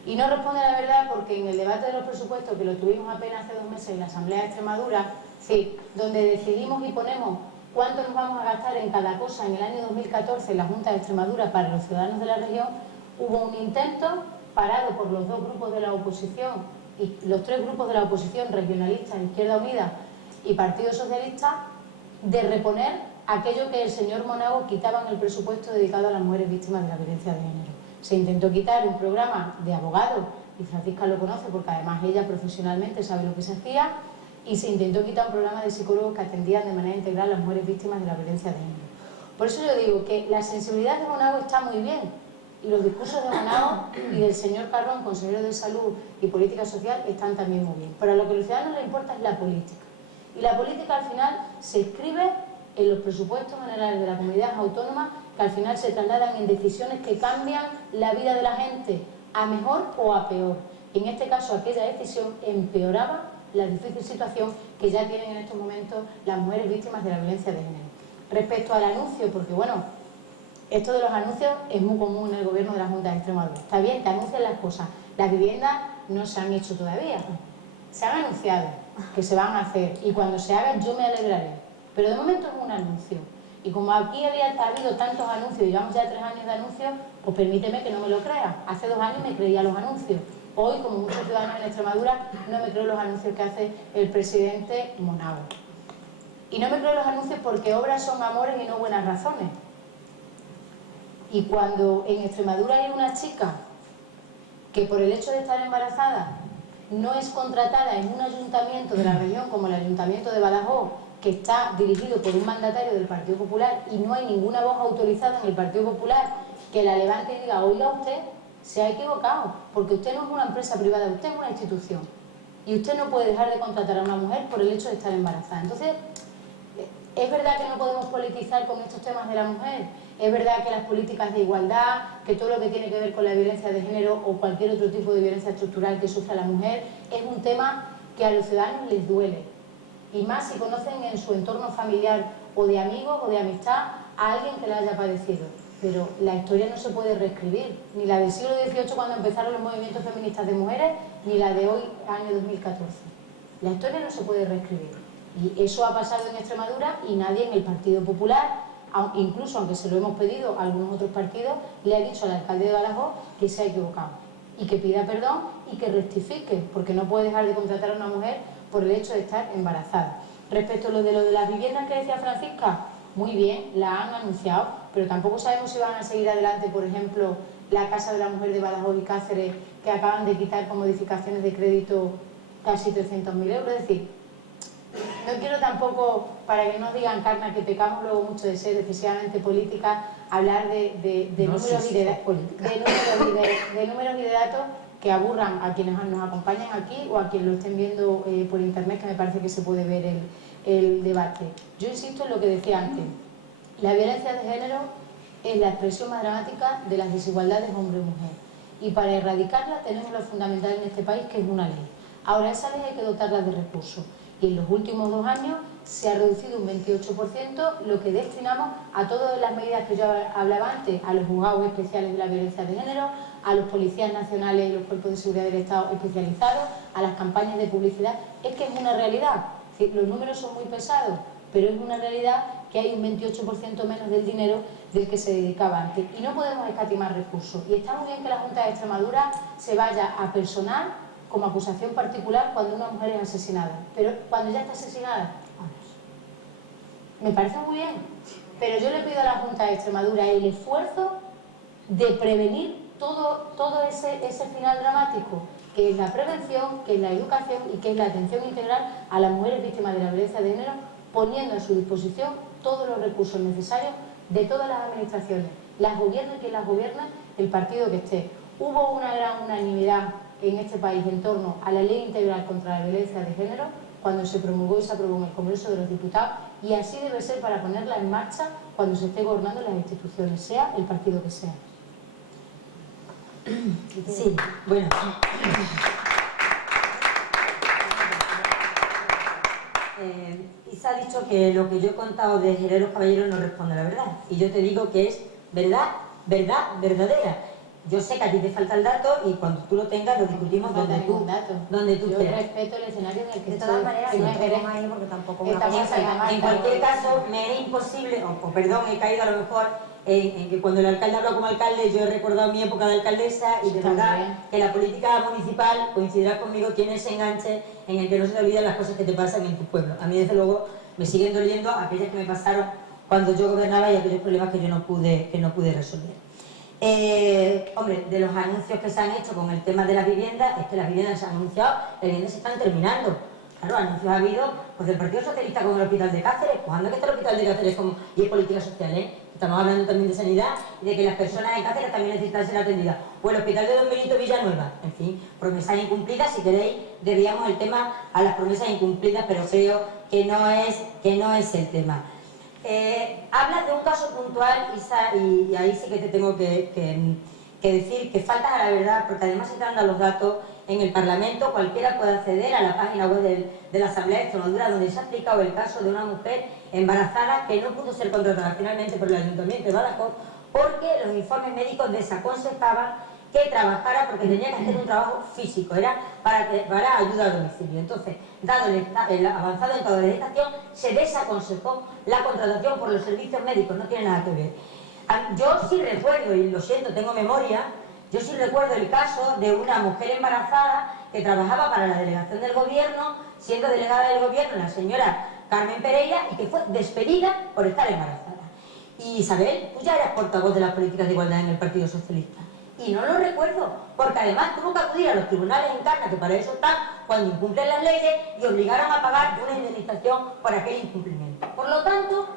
Y no responde a la verdad porque en el debate de los presupuestos, que lo tuvimos apenas hace 2 meses en la Asamblea de Extremadura, sí, donde decidimos y ponemos cuánto nos vamos a gastar en cada cosa en el año 2014 en la Junta de Extremadura para los ciudadanos de la región, hubo un intento parado por los 2 grupos de la oposición y los 3 grupos de la oposición regionalistas, Izquierda Unida y Partido Socialista, de reponer aquello que el señor Monago quitaba en el presupuesto dedicado a las mujeres víctimas de la violencia de género. Se intentó quitar un programa de abogados, y Francisca lo conoce porque además ella profesionalmente sabe lo que se hacía, y se intentó quitar un programa de psicólogos que atendían de manera integral a las mujeres víctimas de la violencia de género. Por eso yo digo que la sensibilidad de Monago está muy bien, y los discursos de Monago y del señor Carrón, consejero de Salud y Política Social, están también muy bien. Pero a lo que a los ciudadanos les importa es la política. Y la política al final se escribe en los presupuestos generales de la comunidad autónoma, que al final se trasladan en decisiones que cambian la vida de la gente a mejor o a peor. Y en este caso aquella decisión empeoraba la difícil situación que ya tienen en estos momentos las mujeres víctimas de la violencia de género. Respecto al anuncio, porque bueno, esto de los anuncios es muy común en el gobierno de la Junta de Extremadura. Está bien, te anuncian las cosas. Las viviendas no se han hecho todavía. Se han anunciado que se van a hacer y cuando se hagan yo me alegraré. Pero de momento es un anuncio. Y como aquí ha habido tantos anuncios y llevamos ya 3 años de anuncios, pues permíteme que no me lo crea. Hace 2 años me creía los anuncios. Hoy, como muchos ciudadanos en Extremadura, no me creo los anuncios que hace el presidente Monago. Y no me creo los anuncios porque obras son amores y no buenas razones. Y cuando en Extremadura hay una chica que por el hecho de estar embarazada no es contratada en un ayuntamiento de la región como el Ayuntamiento de Badajoz, que está dirigido por un mandatario del Partido Popular y no hay ninguna voz autorizada en el Partido Popular que la levante y diga, oiga usted, se ha equivocado, porque usted no es una empresa privada, usted es una institución y usted no puede dejar de contratar a una mujer por el hecho de estar embarazada. Entonces, es verdad que no podemos politizar con estos temas de la mujer, es verdad que las políticas de igualdad, que todo lo que tiene que ver con la violencia de género o cualquier otro tipo de violencia estructural que sufra la mujer, es un tema que a los ciudadanos les duele. Y más si conocen en su entorno familiar o de amigos o de amistad a alguien que la haya padecido. Pero la historia no se puede reescribir, ni la del siglo XVIII cuando empezaron los movimientos feministas de mujeres, ni la de hoy, año 2014. La historia no se puede reescribir. Y eso ha pasado en Extremadura y nadie en el Partido Popular, incluso aunque se lo hemos pedido a algunos otros partidos, le ha dicho al alcalde de Badajoz que se ha equivocado y que pida perdón y que rectifique, porque no puede dejar de contratar a una mujer por el hecho de estar embarazada. Respecto a lo de las viviendas que decía Francisca, muy bien, la han anunciado, pero tampoco sabemos si van a seguir adelante, por ejemplo, la Casa de la Mujer de Badajoz y Cáceres, que acaban de quitar con modificaciones de crédito casi 300.000 euros, es decir, no quiero tampoco, para que no digan, Carna, que pecamos luego mucho de ser excesivamente política, hablar de números y de datos que aburran a quienes nos acompañan aquí o a quienes lo estén viendo por internet, que me parece que se puede ver el debate. Yo insisto en lo que decía antes, la violencia de género es la expresión más dramática de las desigualdades hombre-mujer y para erradicarla tenemos lo fundamental en este país, que es una ley. Ahora, esa ley hay que dotarla de recursos y en los últimos 2 años se ha reducido un 28% lo que destinamos a todas las medidas que yo hablaba antes, a los juzgados especiales de la violencia de género, a los policías nacionales y los cuerpos de seguridad del Estado especializados, a las campañas de publicidad. Es que es una realidad, los números son muy pesados, pero es una realidad que hay un 28% menos del dinero del que se dedicaba antes. Y no podemos escatimar recursos. Y está muy bien que la Junta de Extremadura se vaya a personal como acusación particular cuando una mujer es asesinada. Pero cuando ya está asesinada, me parece muy bien. Pero yo le pido a la Junta de Extremadura el esfuerzo de prevenir todo ese final dramático, que es la prevención, que es la educación y que es la atención integral a las mujeres víctimas de la violencia de género, poniendo a su disposición todos los recursos necesarios de todas las administraciones, las gobierna quien las gobierna, el partido que esté. Hubo una gran unanimidad en este país en torno a la Ley Integral contra la Violencia de Género cuando se promulgó y se aprobó en el Congreso de los Diputados, y así debe ser para ponerla en marcha cuando se esté gobernando las instituciones, sea el partido que sea. Sí, bueno. Isa ha dicho que lo que yo he contado de Herreros Caballeros no responde a la verdad. Y yo te digo que es verdad, verdadera. Yo sé que a ti te falta el dato y cuando tú lo tengas lo discutimos donde tú Yo quieras. respeto el escenario en el que De estoy. todas maneras, no en entremos ahí porque tampoco una Estamos cosa en y la Marta, En cualquier caso, me es imposible, perdón, he caído a lo mejor en que cuando el alcalde habló como alcalde, yo he recordado mi época de alcaldesa y de Está verdad bien. que la política municipal, coincidirá conmigo, tiene ese enganche en el que no se te olvidan las cosas que te pasan en tu pueblo. A mí, desde luego, me siguen doliendo aquellas que me pasaron cuando yo gobernaba y aquellos problemas que yo no pude resolver. Hombre, de los anuncios que se han hecho con el tema de las viviendas, es que las viviendas se han anunciado, las viviendas se están terminando. Claro, anuncios ha habido pues del Partido Socialista con el Hospital de Cáceres. Pues anda que está el Hospital de Cáceres y es política social, ¿eh? Estamos hablando también de sanidad y de que las personas en Cáceres también necesitan ser atendidas. O el Hospital de Don Benito Villanueva. En fin, promesas incumplidas. Si queréis, debíamos el tema a las promesas incumplidas, pero creo que no es el tema. Hablas de un caso puntual, Isa, y ahí sí que te tengo que decir que faltas a la verdad, porque además se están dando los datos en el Parlamento. Cualquiera puede acceder a la página web de la Asamblea de Extremadura, donde se ha explicado el caso de una mujer embarazada que no pudo ser contratada finalmente por el Ayuntamiento de Badajoz porque los informes médicos desaconsejaban que trabajara porque tenía que hacer un trabajo físico, era para ayuda a domicilio. Entonces, dado el avanzado estado de gestación, se desaconsejó la contratación por los servicios médicos, no tiene nada que ver. Yo sí recuerdo, y lo siento, tengo memoria, yo sí recuerdo el caso de una mujer embarazada que trabajaba para la delegación del gobierno, siendo delegada del gobierno la señora Carmen Pereira, y que fue despedida por estar embarazada. Y Isabel, tú ya eras portavoz de las políticas de igualdad en el Partido Socialista. Y no lo recuerdo, porque además tuvo que acudir a los tribunales en Encarna, que para eso están, cuando incumplen las leyes, y obligaron a pagar una indemnización por aquel incumplimiento. Por lo tanto,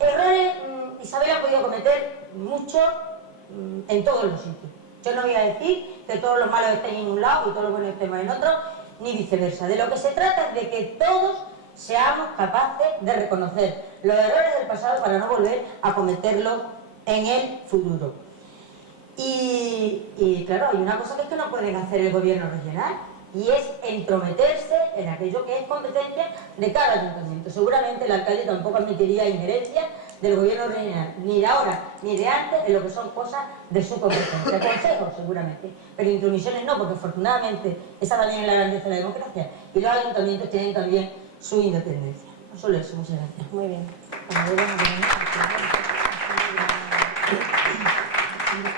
errores Isabel ha podido cometer mucho en todos los sitios. Yo no voy a decir que todos los malos estén en un lado y todos los buenos estemos en otro, ni viceversa. De lo que se trata es de que todos seamos capaces de reconocer los errores del pasado para no volver a cometerlos en el futuro. Y claro, hay una cosa que es que no pueden hacer el gobierno regional, y es entrometerse en aquello que es competencia de cada ayuntamiento. Seguramente el alcalde tampoco admitiría injerencia del gobierno regional, ni de ahora ni de antes, en lo que son cosas de su competencia. Consejos seguramente, pero intromisiones no, porque afortunadamente esa también es la grandeza de la democracia, y los ayuntamientos tienen también su independencia. No solo eso, muchas gracias. Muy bien.